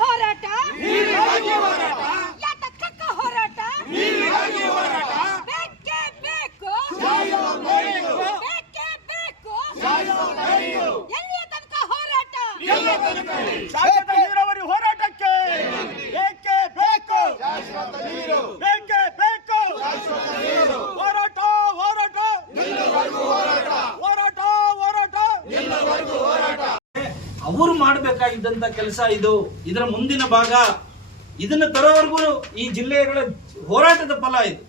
ಹೋರಾಟ. ಹೋರಾಟ. ಬೇಕೇ ಬೇಕು. ಬೇಕೇ ಬೇಕು. ಎಲ್ಲಿಯ ತನಕ ಹೋರಾಟ ಶಾಶ್ವತ ನೀರಾವರಿ ಹೋರಾಟಕ್ಕೆ ಬೇಕೇ ಬೇಕು ಬೇಕೇ ಬೇಕು ಹೋರಾಟ ಹೋರಾಟ ಹೋರಾಟ ಹೋರಾಟ ಅವರು ಮಾಡಬೇಕಾಗಿದ್ದಂತ ಕೆಲಸ ಇದು. ಇದರ ಮುಂದಿನ ಭಾಗ, ಇದನ್ನ ತರೋವರೆಗೂ ಈ ಜಿಲ್ಲೆಗಳ ಹೋರಾಟದ ಫಲ ಇದು.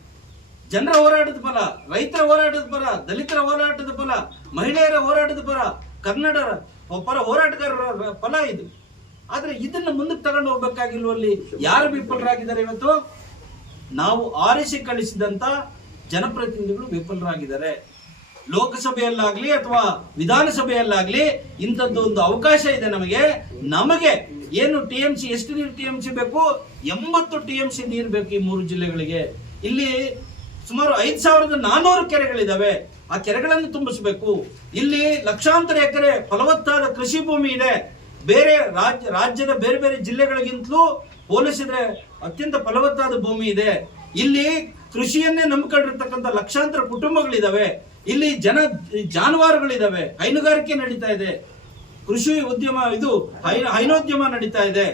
ಜನರ ಹೋರಾಟದ ಫಲ, ರೈತರ ಹೋರಾಟದ ಫಲ, ದಲಿತರ ಹೋರಾಟದ ಫಲ, ಮಹಿಳೆಯರ ಹೋರಾಟದ ಫಲ ಕನ್ನಡ ಪರ ಹೋರಾಟಗಾರರ ಫಲ ಇದು. ಆದ್ರೆ ಇದನ್ನ ಮುಂದಕ್ಕೆ ತಗೊಂಡು ಹೋಗ್ಬೇಕಾಗಿಲ್ವಲ್ಲಿ? ಯಾರು ವಿಫಲರಾಗಿದ್ದಾರೆ ಇವತ್ತು? ನಾವು ಆರಿಸಿ ಕಳಿಸಿದಂತ ಜನಪ್ರತಿನಿಧಿಗಳು ವಿಫಲರಾಗಿದ್ದಾರೆ. ಲೋಕಸಭೆಯಲ್ಲಾಗ್ಲಿ ಅಥವಾ ವಿಧಾನಸಭೆಯಲ್ಲಾಗ್ಲಿ ಇಂಥದ್ದು ಒಂದು ಅವಕಾಶ ಇದೆ ನಮಗೆ. ನಮಗೆ ಏನು ಟಿ ಎಂ ಸಿ, ಎಷ್ಟು ನೀರು ಟಿ ಎಂ ಸಿ ಬೇಕು? ಎಂಬತ್ತು ಟಿ ಎಂ ಸಿ ನೀರು ಬೇಕು ಈ ಮೂರು ಜಿಲ್ಲೆಗಳಿಗೆ. ಇಲ್ಲಿ ಸುಮಾರು ಐದು ಸಾವಿರದ ನಾನೂರು ಕೆರೆಗಳಿದಾವೆ. ಆ ಕೆರೆಗಳನ್ನು ತುಂಬಿಸಬೇಕು. ಇಲ್ಲಿ ಲಕ್ಷಾಂತರ ಎಕರೆ ಫಲವತ್ತಾದ ಕೃಷಿ ಭೂಮಿ ಇದೆ. ಬೇರೆ ರಾಜ್ಯ, ರಾಜ್ಯದ ಬೇರೆ ಬೇರೆ ಜಿಲ್ಲೆಗಳಿಗಿಂತಲೂ ಹೋಲಿಸಿದ್ರೆ ಅತ್ಯಂತ ಫಲವತ್ತಾದ ಭೂಮಿ ಇದೆ. ಇಲ್ಲಿ ಕೃಷಿಯನ್ನೇ ನಂಬಿಕೊಂಡಿರ್ತಕ್ಕಂಥ ಲಕ್ಷಾಂತರ ಕುಟುಂಬಗಳಿದಾವೆ. ಇಲ್ಲಿ ಜನ, ಜಾನುವಾರುಗಳಿದಾವೆ. ಹೈನುಗಾರಿಕೆ ನಡೀತಾ ಇದೆ. ಕೃಷಿ ಉದ್ಯಮ, ಇದು ಹೈನೋದ್ಯಮ ನಡೀತಾ ಇದೆ.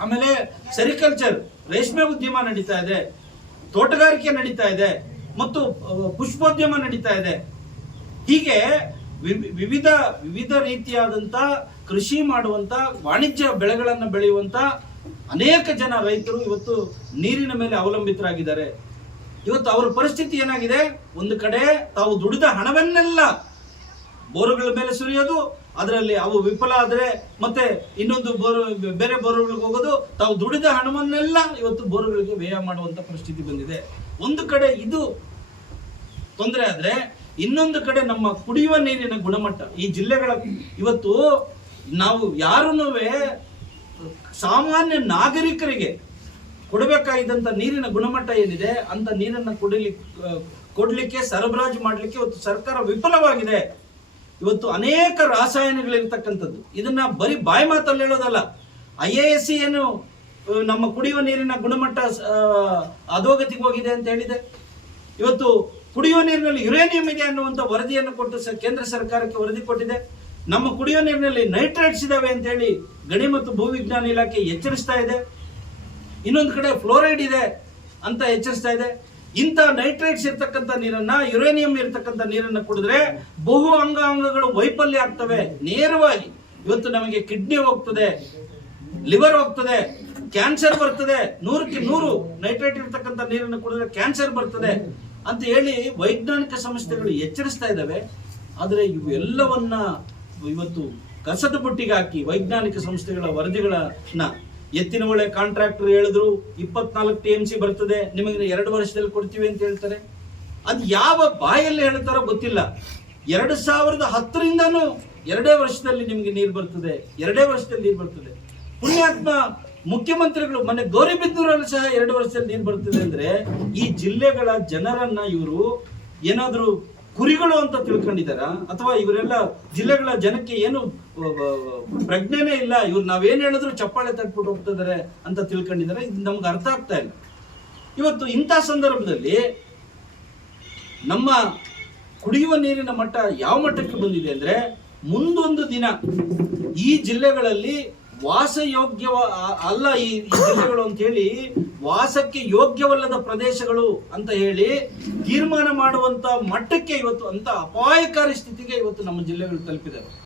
ಆಮೇಲೆ ಸೆರಿಕಲ್ಚರ್, ರೇಷ್ಮೆ ಉದ್ಯಮ ನಡೀತಾ ಇದೆ. ತೋಟಗಾರಿಕೆ ನಡೀತಾ ಇದೆ. ಮತ್ತು ಪುಷ್ಪೋದ್ಯಮ ನಡೀತಾ ಇದೆ. ಹೀಗೆ ವಿವಿಧ ವಿವಿಧ ರೀತಿಯಾದಂತ ಕೃಷಿ ಮಾಡುವಂತ, ವಾಣಿಜ್ಯ ಬೆಳೆಗಳನ್ನು ಬೆಳೆಯುವಂತ ಅನೇಕ ಜನ ರೈತರು ಇವತ್ತು ನೀರಿನ ಮೇಲೆ ಅವಲಂಬಿತರಾಗಿದ್ದಾರೆ. ಇವತ್ತು ಅವರ ಪರಿಸ್ಥಿತಿ ಏನಾಗಿದೆ? ಒಂದು ಕಡೆ ತಾವು ದುಡಿದ ಹಣವನ್ನೆಲ್ಲ ಬೋರುಗಳ ಮೇಲೆ ಸುರಿಯೋದು, ಅದರಲ್ಲಿ ಅವು ವಿಫಲ ಆದರೆ ಮತ್ತೆ ಇನ್ನೊಂದು ಬೋರು, ಬೇರೆ ಬೋರುಗಳಿಗೆ ಹೋಗೋದು, ತಾವು ದುಡಿದ ಹಣವನ್ನೆಲ್ಲ ಇವತ್ತು ಬೋರುಗಳಿಗೆ ವ್ಯಯ ಮಾಡುವಂತ ಪರಿಸ್ಥಿತಿ ಬಂದಿದೆ. ಒಂದು ಕಡೆ ಇದು ತೊಂದರೆ ಆದ್ರೆ ಇನ್ನೊಂದು ಕಡೆ ನಮ್ಮ ಕುಡಿಯುವ ನೀರಿನ ಗುಣಮಟ್ಟ, ಈ ಜಿಲ್ಲೆಗಳ ಇವತ್ತು ನಾವು ಯಾರನ್ನೂ ಸಾಮಾನ್ಯ ನಾಗರಿಕರಿಗೆ ಕೊಡಬೇಕಾಗಿದ್ದಂತ ನೀರಿನ ಗುಣಮಟ್ಟ ಏನಿದೆ, ಅಂತ ನೀರನ್ನ ಕುಡಿಲಿ, ಕೊಡಲಿಕ್ಕೆ, ಸರಬರಾಜು ಮಾಡಲಿಕ್ಕೆ ಇವತ್ತು ಸರ್ಕಾರ ವಿಫಲವಾಗಿದೆ. ಇವತ್ತು ಅನೇಕ ರಾಸಾಯನಿಕಗಳಿರ್ತಕ್ಕಂಥದ್ದು. ಇದನ್ನ ಬರೀ ಬಾಯಿ ಮಾತಲ್ಲಿ ಹೇಳೋದಲ್ಲ. ಐ ಎ ಎಸ್ ಸಿ ಏನು ನಮ್ಮ ಕುಡಿಯುವ ನೀರಿನ ಗುಣಮಟ್ಟ ಅಧೋಗತಿಗೆ ಹೋಗಿದೆ ಅಂತ ಹೇಳಿದೆ. ಇವತ್ತು ಕುಡಿಯುವ ನೀರಿನಲ್ಲಿ ಯುರೇನಿಯಂ ಇದೆ ಅನ್ನುವಂಥ ವರದಿಯನ್ನು ಕೊಟ್ಟು ಕೇಂದ್ರ ಸರ್ಕಾರಕ್ಕೆ ವರದಿ ಕೊಟ್ಟಿದೆ. ನಮ್ಮ ಕುಡಿಯುವ ನೀರಿನಲ್ಲಿ ನೈಟ್ರೇಟ್ಸ್ ಇದಾವೆ ಅಂತ ಹೇಳಿ ಗಣಿ ಮತ್ತು ಭೂವಿಜ್ಞಾನ ಇಲಾಖೆ ಎಚ್ಚರಿಸ್ತಾ ಇದೆ. ಇನ್ನೊಂದು ಕಡೆ ಫ್ಲೋರೈಡ್ ಇದೆ ಅಂತ ಎಚ್ಚರಿಸ್ತಾ ಇದೆ. ಇಂಥ ನೈಟ್ರೇಟ್ಸ್ ಇರ್ತಕ್ಕಂಥ ನೀರನ್ನ, ಯುರೇನಿಯಂ ಇರ್ತಕ್ಕಂಥ ನೀರನ್ನ ಕುಡಿದ್ರೆ ಬಹು ಅಂಗಾಂಗಗಳು ವೈಫಲ್ಯ ಆಗ್ತವೆ, ನೇರವಾಗಿ. ಇವತ್ತು ನಮಗೆ ಕಿಡ್ನಿ ಹೋಗ್ತದೆ, ಲಿವರ್ ಹೋಗ್ತದೆ, ಕ್ಯಾನ್ಸರ್ ಬರ್ತದೆ. ನೂರಕ್ಕೆ ನೂರು ನೈಟ್ರೇಟ್ ಇರ್ತಕ್ಕಂಥ ನೀರನ್ನು ಕುಡಿದ್ರೆ ಕ್ಯಾನ್ಸರ್ ಬರ್ತದೆ ಅಂತ ಹೇಳಿ ವೈಜ್ಞಾನಿಕ ಸಂಸ್ಥೆಗಳು ಎಚ್ಚರಿಸ್ತಾ ಇದ್ದಾವೆ. ಆದರೆ ಇವೆಲ್ಲವನ್ನ ಇವತ್ತು ಕಸದ ಬುಟ್ಟಿಗೆ ಹಾಕಿ ವೈಜ್ಞಾನಿಕ ಸಂಸ್ಥೆಗಳ ವರದಿಗಳನ್ನ ಎತ್ತಿನ ಒಳ್ಳೆ ಕಾಂಟ್ರಾಕ್ಟರ್ ಹೇಳಿದ್ರು, ಇಪ್ಪತ್ನಾಲ್ಕು ಟಿ ಎಂ ಸಿ ಬರ್ತದೆ, ನಿಮಗೆ ಎರಡು ವರ್ಷದಲ್ಲಿ ಕೊಡ್ತೀವಿ ಅಂತ ಹೇಳ್ತಾರೆ. ಅದು ಯಾವ ಬಾಯಲ್ಲಿ ಹೇಳ್ತಾರೋ ಗೊತ್ತಿಲ್ಲ. ಎರಡು ಸಾವಿರದ ಹತ್ತರಿಂದನೂ ಎರಡೇ ವರ್ಷದಲ್ಲಿ ನಿಮಗೆ ನೀರು ಬರ್ತದೆ, ಎರಡೇ ವರ್ಷದಲ್ಲಿ ನೀರು ಬರ್ತದೆ. ಪುಣ್ಯಾತ್ಮ ಮುಖ್ಯಮಂತ್ರಿಗಳು, ಮೊನ್ನೆ ಗೌರಿಬಿದ್ದೂರಲ್ಲಿ ಸಹ ಎರಡು ವರ್ಷದಲ್ಲಿ ನೀರು ಬರ್ತದೆ ಅಂದ್ರೆ, ಈ ಜಿಲ್ಲೆಗಳ ಜನರನ್ನ ಇವರು ಏನಾದ್ರೂ ಕುರಿಗಳು ಅಂತ ತಿಳ್ಕೊಂಡಿದಾರ ಅಥವಾ ಇವರೆಲ್ಲ ಜಿಲ್ಲೆಗಳ ಜನಕ್ಕೆ ಏನು ಪ್ರಜ್ಞೆನೇ ಇಲ್ಲ, ಇವ್ರು ನಾವೇನ್ ಹೇಳಿದ್ರು ಚಪ್ಪಾಳೆ ತಟ್ಬಿಟ್ಟು ಹೋಗ್ತಿದ್ದಾರೆ ಅಂತ ತಿಳ್ಕೊಂಡಿದ್ದಾರೆ, ಇದು ನಮ್ಗೆ ಅರ್ಥ ಆಗ್ತಾ ಇಲ್ಲ. ಇವತ್ತು ಇಂಥ ಸಂದರ್ಭದಲ್ಲಿ ನಮ್ಮ ಕುಡಿಯುವ ನೀರಿನ ಮಟ್ಟ ಯಾವ ಮಟ್ಟಕ್ಕೆ ಬಂದಿದೆ ಅಂದ್ರೆ, ಮುಂದೊಂದು ದಿನ ಈ ಜಿಲ್ಲೆಗಳಲ್ಲಿ ವಾಸಯೋಗ್ಯವ ಅಲ್ಲ ಈ ಜಿಲ್ಲೆಗಳು ಅಂತ ಹೇಳಿ ವಾಸಕ್ಕೆ ಯೋಗ್ಯವಲ್ಲದ ಪ್ರದೇಶಗಳು ಅಂತ ಹೇಳಿ ತೀರ್ಮಾನ ಮಾಡುವಂತ ಮಟ್ಟಕ್ಕೆ ಇವತ್ತು ಅಂತ ಅಪಾಯಕಾರಿ ಸ್ಥಿತಿಗೆ ಇವತ್ತು ನಮ್ಮ ಜಿಲ್ಲೆಗಳು ತಲುಪಿದೆ